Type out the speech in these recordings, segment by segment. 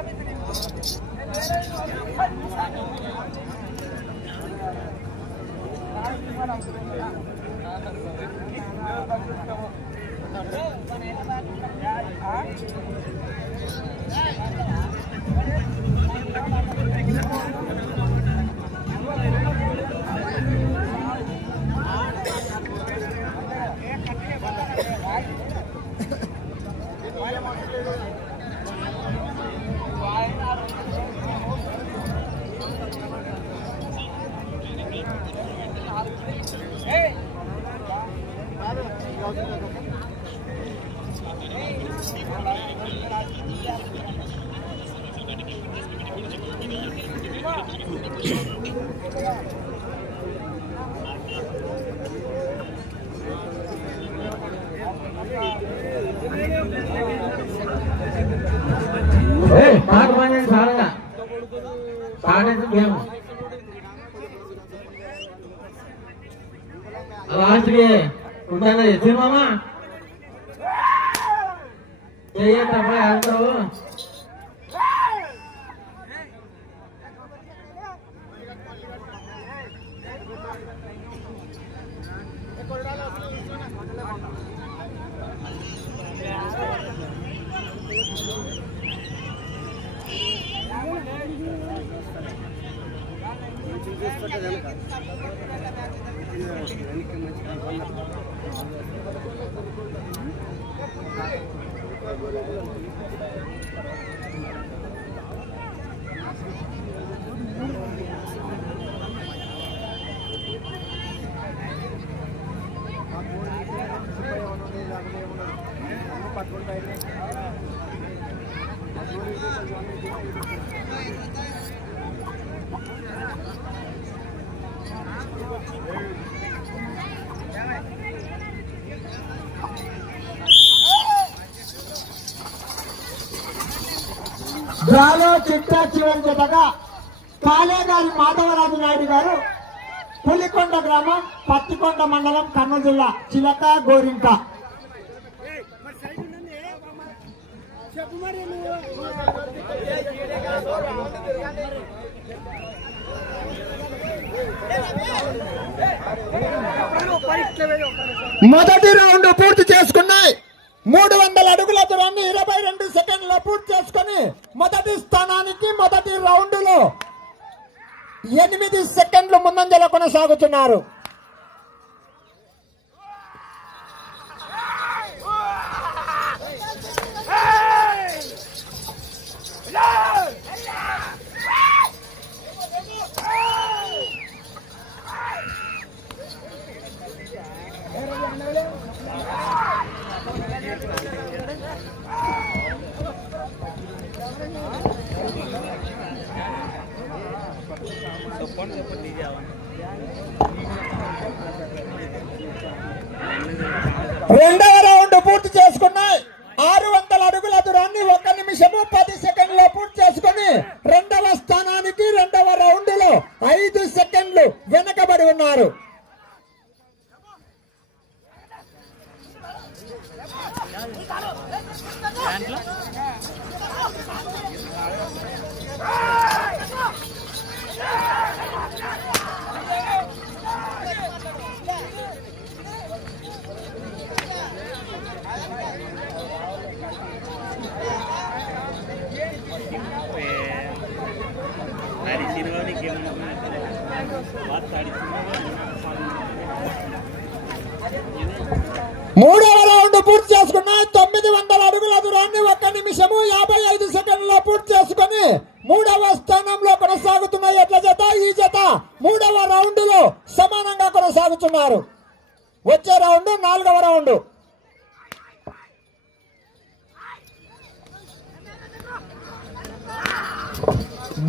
ఏయ్, పాట ರಾಷ್ಟ್ರೀಯ ಉಂಟಾನ ಎತ್ತಿನ ಮಾಮ ಏ ತಪ್ಪ ಹೇಳ್ತಾವು చెయ్యటప్పుడు అందరూ డ్రాలో చిట్టా చివరి జతగా కాలేగారి మాధవరాజు నాయుడు గారు పులికొండ గ్రామం పత్తికొండ మండలం కర్నూలు జిల్లా చిలక గోరింక మొదటి రౌండ్ పూర్తి చేసి మూడు వందల అడుగుల దూరాన్ని ఇరవై రెండు సెకండ్లో పూర్తి చేసుకుని మొదటి స్థానానికి మొదటి రౌండ్లో ఎనిమిది సెకండ్లు ముందంజలో కొనసాగుతున్నారు. రెండవ రౌండ్ పూర్తి చేసుకున్నాయి. ఆరు వందల అడుగుల దూరాన్ని ఒక నిమిషము పది సెకండ్లో పూర్తి చేసుకుని రెండవ స్థానానికి రెండవ రౌండ్లో ఐదు సెకండ్లు వెనకబడి ఉన్నారు మూడవ రౌండ్ పూర్తి చేసుకున్నాయి తొమ్మిది వందల అడుగుల దూరాన్ని ఒక నిమిషము. యాభై ఐదు సెకండ్లో పూర్తి చేసుకుని మూడవ స్థానంలో కొనసాగుతున్న ఎట్ల జత ఈ జత మూడవ రౌండ్లో సమానంగా కొనసాగుతున్నారు. వచ్చే రౌండ్ నాలుగవ రౌండ్.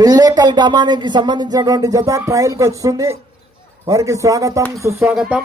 బిల్లేకల్ గ్రామానికి సంబంధించినటువంటి జత ట్రయల్కి వస్తుంది. వారికి స్వాగతం సుస్వాగతం.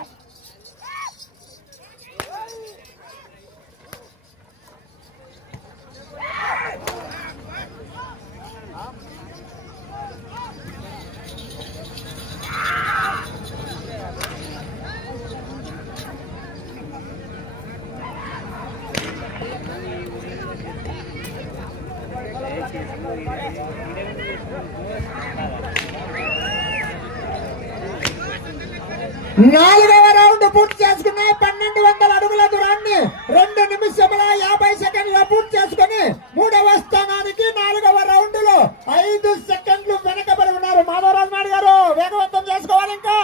నాలుగవ రౌండ్ పూర్తి చేసుకున్నాయి పన్నెండు వందల అడుగుల దూరాన్ని రెండు నిమిషముల యాభై సెకండ్ల పూర్తి చేసుకుని మూడవ స్థానానికి నాలుగవ రౌండ్లో ఐదు సెకండ్లు వెనకబడి ఉన్నారు మాధవరాజు నాయుడు గారు. వేగవంతం చేసుకోవాలి ఇంకా.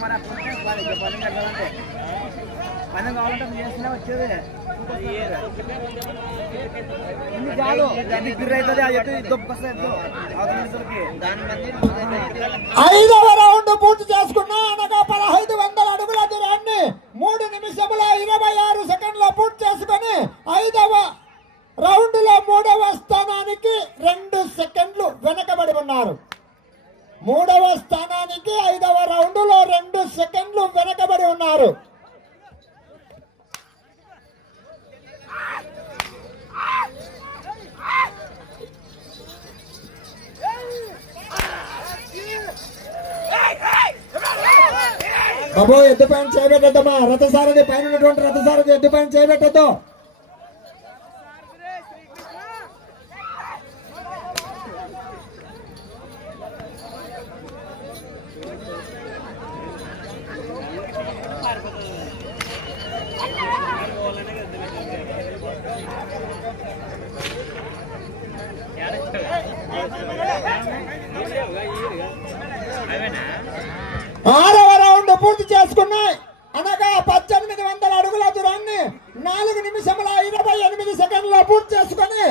మన పని కావాలంటే చేసినా వచ్చేది. ఇన్ని కాదు దాన్ని బిర్రు అవుతుంది? అది చెప్పి దొబ్బకొస్తుంది అవతల మనుషులకి దాని ఐదవ రౌండ్ పూర్తి చేసుకున్నా అనగా పదహైదు వందల అడుగుల దూరాన్ని మూడు నిమిషముల ఇరవై ఆరు సెకండ్ల పూర్తి చేసుకుని ఐదవ రౌండ్లో మూడవ స్థానానికి రెండు సెకండ్లు వెనకబడి ఉన్నారు. మూడవ స్థానానికి ఐదవ రౌండ్లో రెండు సెకండ్లు వెనకబడి ఉన్నారు. అబ్బో ఎద్దు పైన చేయబెట్టద్దమ్మా. రథసారథి పైన ఉన్నటువంటి రథసారథి ఎద్దు పైన చేయబెట్టద్దు. అభివృద్ధి చేసుకొని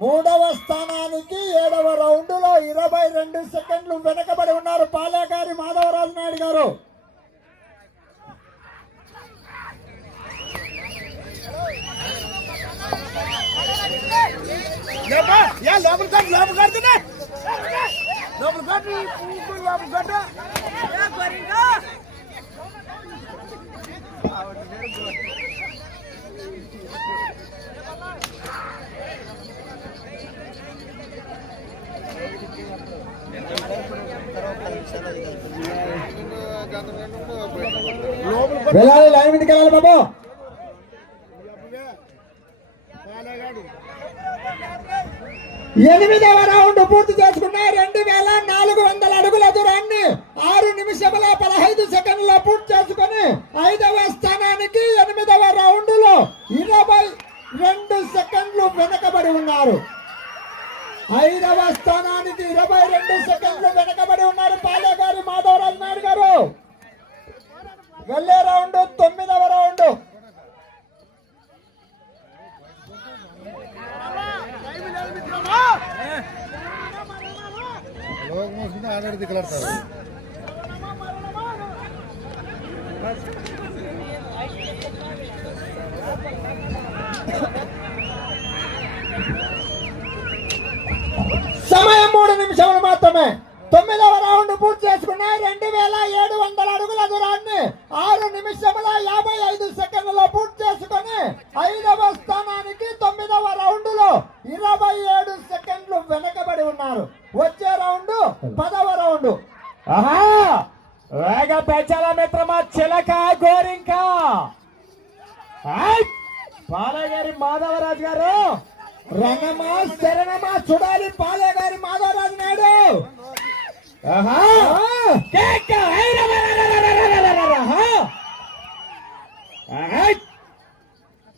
మూడవ స్థానానికి ఏడవ రౌండ్లో ఇరవై రెండు సెకండ్లు వెనకబడి ఉన్నారు పాలేగారి మాధవరాజు నాయుడు గారు. లోపల కట్టు లోపల కడుతున్నా లోపల కట్టు లోపల కట్టు వెళ్ళాలి లైన్ మీదకి వెళ్ళాలి బాబు. ఎనిమిదవ రౌండ్ పూర్తి చేసుకున్న రెండు వేల నాలుగు వందల అడుగుల దూరాన్ని ఆరు నిమిషముల పదహైదు సెకండ్ల పూర్తి చేసుకుని ఐదవ స్థానానికి ఎనిమిదవ రౌండ్లో ఇరవై రెండు సెకండ్లు వెనకబడి ఉన్నారు ఐదవ స్థానానికి ఇరవై రెండు సెకండ్లు వెనకబడి ఉన్నారు పాలేగారి మాధవరాజు నాయుడు గారు వెళ్ళే రౌండ్ తొమ్మిదవ రౌండ్ లోక మోసుకుంటే సమయం మూడు నిమిషములు మాత్రమే. తొమ్మిదవ రౌండ్ పూర్తి చేసుకున్నాయి. రెండు వేల ఏడు వందల అడుగుల దూరాన్ని ఆరు నిమిషముల యాభై ఐదు సెకండ్లలో పూర్తి చేసుకుని ఐదవ స్థానం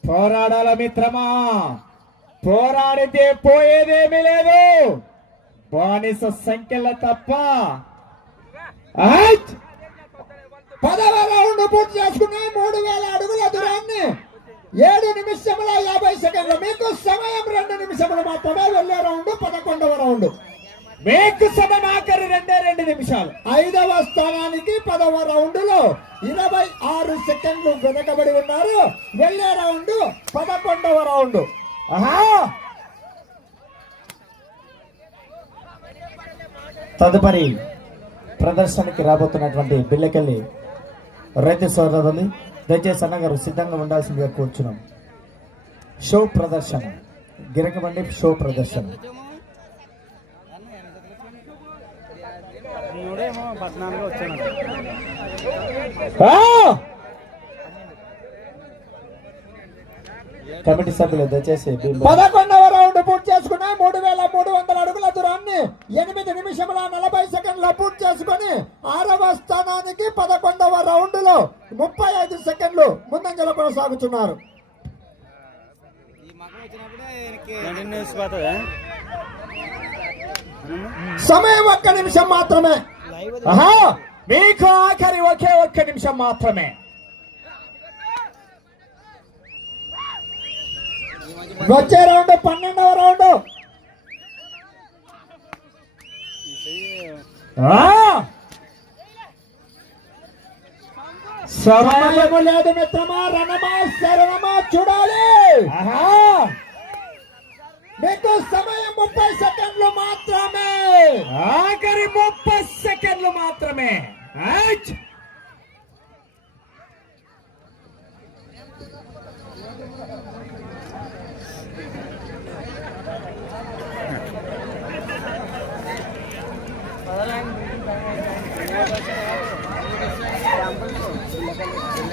పోరాడాల మిత్రమా? పోరాడితే పోయేదేమీ లేదు. బానిస సంఖ్యల తప్ప. పదవ రౌండ్ పూర్తి చేసుకున్నాయి మూడు వేల అడుగుల దూరాన్ని ఏడు నిమిషముల యాభై సెకండ్లు. మీకు సమయం రెండు నిమిషములు మాత్రమే. వెళ్ళే రౌండ్ పదకొండవ రౌండ్. మీకు సమయం ఆఖరి రెండే రెండు నిమిషాలు. ఐదవ స్థానానికి పదవ రౌండ్లో ఇరవై ఆరు సెకండ్లు వెనకబడి ఉన్నారు. వెళ్ళే రౌండ్ పదకొండవ రౌండ్. తదుపరి ప్రదర్శనకి రాబోతున్నటువంటి బిల్లకెళ్ళి రైతు సోదరుని దయచేసి అన్నగారు సిద్ధంగా ఉండాల్సిందిగా కూర్చున్నాం. షో ప్రదర్శన. గిరకబండి షో ప్రదర్శన. పద్నాలుగు వచ్చాను! కమిటీ సభ్యులు దయచేసి పదకొండవ రౌండ్ పూర్తి చేసుకున్నాయి మూడు వేల మూడు వందల అడుగుల దూరాన్ని ఎనిమిది నిమిషముల నలభై సెకండ్ల పూర్తి చేసుకుని ఆరవ స్థానానికి పదకొండవ రౌండ్లో ముప్పై ఐదు సెకండ్లు ముందంజలో కొనసాగుతున్నారు సమయం ఒక్క నిమిషం మాత్రమే! మీకు ఆఖరి ఒకే ఒక్క నిమిషం మాత్రమే. వచ్చే రౌండ్ పన్నెండవ రౌండ్. సమయము లేదు మిత్రమా రణమా శరణమా చూడాలి. ఆహా! మీకు సమయం ముప్పై సెకండ్లు మాత్రమే. ఆఖరి ముప్పై సెకండ్లు మాత్రమే.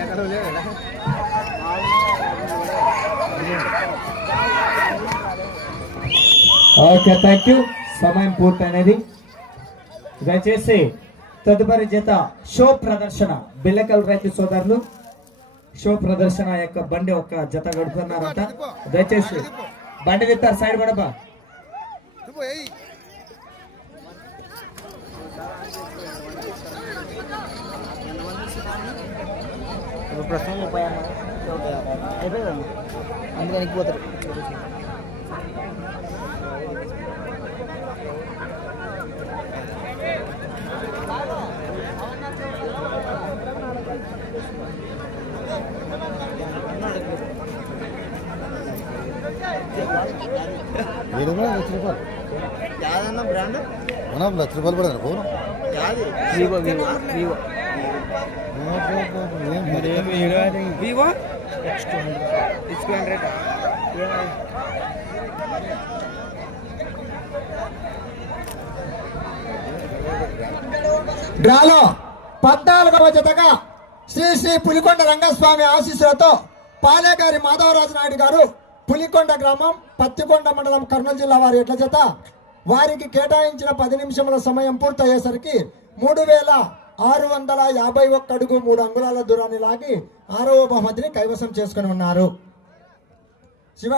ఎక్కడ ఓకే థ్యాంక్ యూ సమయం పూర్తయినది. దయచేసి తదుపరి జత షో ప్రదర్శన బిల్లకల్ రైతు సోదరులు. షో ప్రదర్శన యొక్క బండి ఒక జత గడుపుతున్నారట. దయచేసి బండి విత్తారు సైడ్ పడబా చెప్పు ప్రస్తుతం ముప్పై అయిపోయింది? అందుకని పోతారు. ఏడు కూడా లక్ష రూపాయలు. యాదన్న బ్రాండ్? మనం లక్ష రూపాయలు యాది Vivo Vivo Vivo Vivo. X two hundred X two hundred డ్రాలో పద్నాలుగవ జతగా శ్రీ శ్రీ పులికొండ రంగస్వామి ఆశీస్సులతో పాలేగారి మాధవరాజు నాయుడు గారు పులికొండ గ్రామం పత్తికొండ మండలం కర్నూలు జిల్లా వారి ఎట్ల చేత వారికి కేటాయించిన పది నిమిషముల సమయం పూర్తయ్యేసరికి మూడు వేల ఆరు వందల యాభై ఒక్క అడుగు మూడు అంగుళాల దూరాన్ని లాగి ఆరవ బహుమతిని కైవసం చేసుకుని ఉన్నారు. శివ